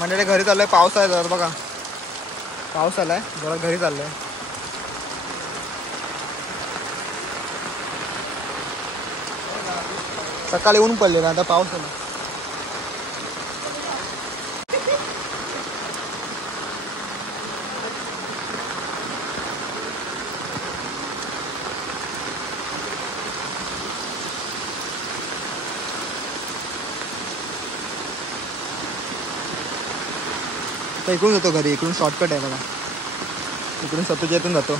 म्हणजे घरी चाललोय. पाऊस आहे जरा बघा, पाऊस आलाय जरा, घरी चाललोय. सकाळी ऊन पडले ना, आता पाऊस आला. तर इकडून जातो घरी, इकडून शॉर्टकट आहे बघा, इकडून सतूच्या इथून जातो.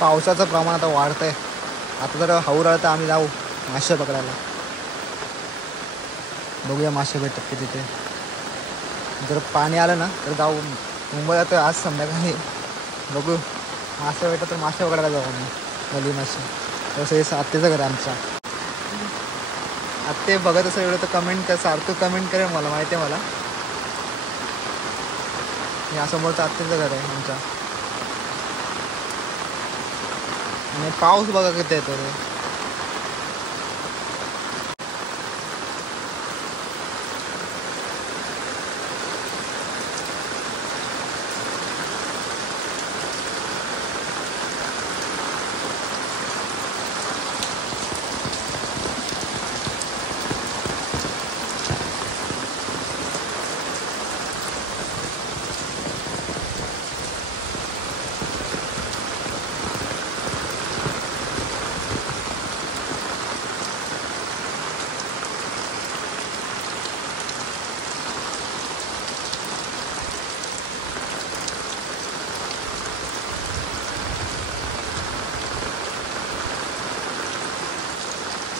पावसाचं प्रमाण आता वाढतंय. आता जर हाऊर आलं तर आम्ही जाऊ मासे पकडायला. बघूया मासे भेटतात की तिथे. जर पाणी आलं ना तर जाऊ. मुंबईला तर आज संध्याकाळी बघू मासे भेटतात तर मासे पकडायला जाऊ आम्ही. नली मासे. तसं हे आत्तेचं घर आहे आमचा. आत्ते बघत असं एवढं तर कमेंट कर, सारखं कमेंट करेल, मला माहिती आहे. मला या समोरचं आत्तेचं घर आहे आमच्या. आणि पाऊस बघा किती येतो रे.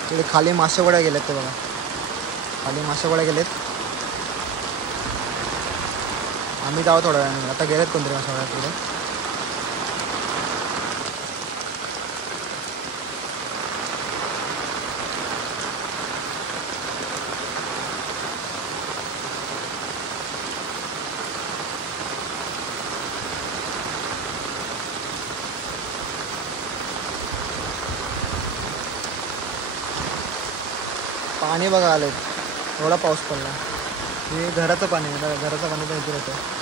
तिथे खाली मासे गोळ्या गेलेत ते बघा, खाली मासे गोळ्या गेलेत. आम्ही जाऊ थोड्या वेळाने. आता गेलेत कोणतरी मासे गोळ्या तिकडे. पाणी बघा आलं, एवढा पाऊस पडला. हे घराचं पाणी आहे, घराचं पाणी पण इथे होतं.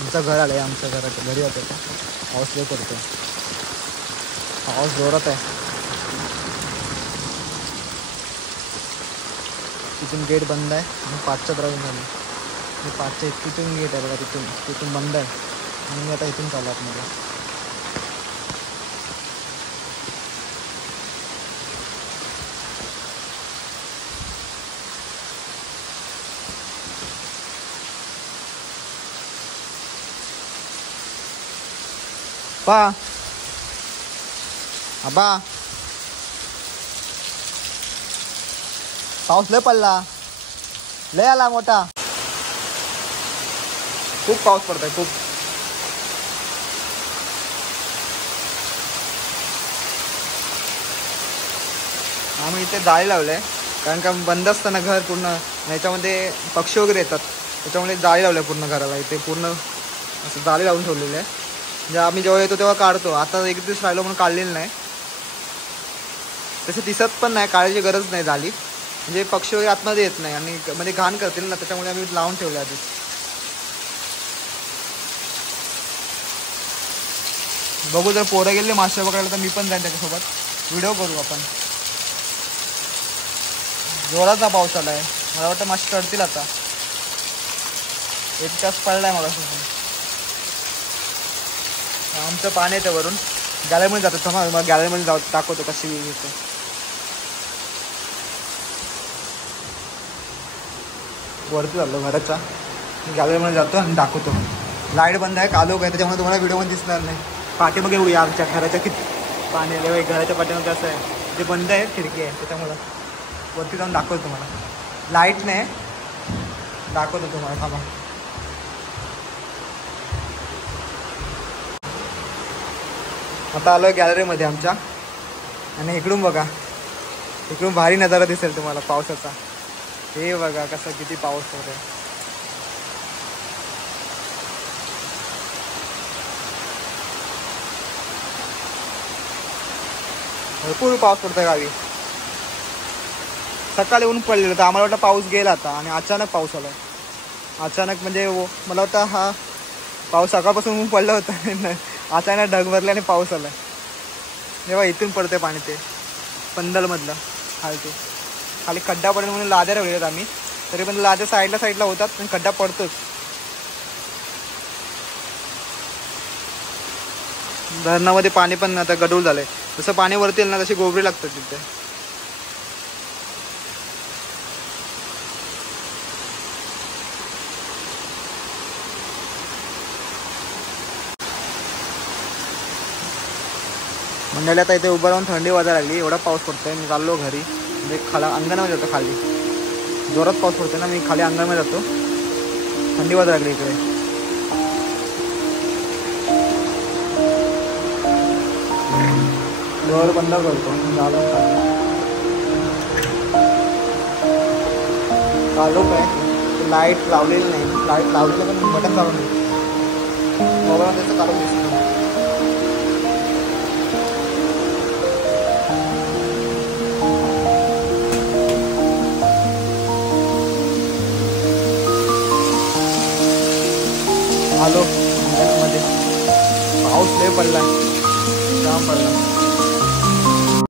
आमचं घर आलं आहे, आमच्या घराच्या घरी होतं का. पाऊस लय पडतो, पाऊस जोरात आहे. तिथून गेट बंद आहे आणि 5च्या द्रावून झाली. मी 5च्या तिथून गेट आहे बघा, तिथून बंद आहे. आणि मी आता इथून चालू आतमध्ये. पा आबा, पाऊस लय पडला, लय आला मोठा. खूप पाऊस पडतोय, खूप. आम्ही इथे जाळी लावलंय, कारण का बंद असतं ना घर पूर्ण. ह्याच्यामध्ये पक्षी वगैरे येतात, त्याच्यामुळे जाळी लावलंय पूर्ण घराला. इथे पूर्ण असं जाळी लावून ठेवलेली आहे. म्हणजे आम्ही जेव्हा येतो तेव्हा काढतो. आता एक दिवस राहिलो म्हणून काढलेलं नाही. तसं दिसत पण नाही, काळाची गरज नाही झाली, म्हणजे पक्षी वगैरे आतमध्ये येत नाही आणि म्हणजे घाण करतील ना, त्याच्यामुळे आम्ही लावून ठेवले आधीच. बघू जर पोरं गेले मासे पकडायला तर मी पण जाईन त्याच्यासोबत, व्हिडिओ करू आपण. जोराचा पाऊस आला आहे, मला वाटतं मासे चढतील आता. 1 तास पडलाय मला. आमचं पाणी येतं वरून, गॅलरीमध्ये जातो. थांबा मग गॅलरीमध्ये जाऊ दाखवतो कशी येते. वरती चाललो घराच्या, गॅलरीमध्ये जातो आणि दाखवतो. लाईट बंद आहे, कालोख आहे, त्याच्यामुळे तुम्हाला व्हिडिओमध्ये दिसणार नाही. पाठीमागे उया आमच्या घराच्या किती पाणी आले, घराच्या पाठीमागे असं आहे, ते बंद आहे, खिडकी आहे, त्याच्यामुळं वरती जाऊन दाखवतो तुम्हाला. लाईट नाही, दाखवतो तुम्हाला. थांबा. आता आलो गॅलरीमध्ये आमच्या, आणि इकडून बघा, इकडून भारी नजारा दिसेल तुम्हाला पावसाचा. हे बघा कसं किती पाऊस होत आहे. भरपूर पाऊस पडतोय गावी. सकाळी ऊन पडलेलं तर आम्हाला वाटलं पाऊस गेला आता, आणि अचानक पाऊस आला. अचानक म्हणजे मला वाटतं हा पाऊस सकाळपासून ऊन पडलं होतं, अचानक ढग भरले आणि पाऊस आला. तेव्हा इथून पडतंय पाणी, ते पंदलमधलं खालते. खाली खड्डा पडेल म्हणून लाद्या ठेवलेत आम्ही, तरी पण लाद्या साईडला होतात, पण खड्डा पडतोच. धरणामध्ये पाणी पण आता गडूळ झालंय. जसं पाणी वरती येईल ना तशी गोबरी लागतात तिथे. मंडळी आता इथे उभं राहून थंडी वाजायला लागली, एवढा पाऊस पडतोय. मी चाललो घरी, म्हणजे अंगणामध्ये जातो. खाली जोरात पाऊस पडतोय ना, मी खाली अंगणामध्ये जातो. थंडी वाजायला लागली इकडे. डोअर बंद करतो. चालू काय, लाईट लावलेली नाही, लाईट लावलेलं पण बटन चालू नाही. मोबाईल त्याचं काढून दिसतं. आलो मध्ये, पाऊस लय पडला, जाम पडला.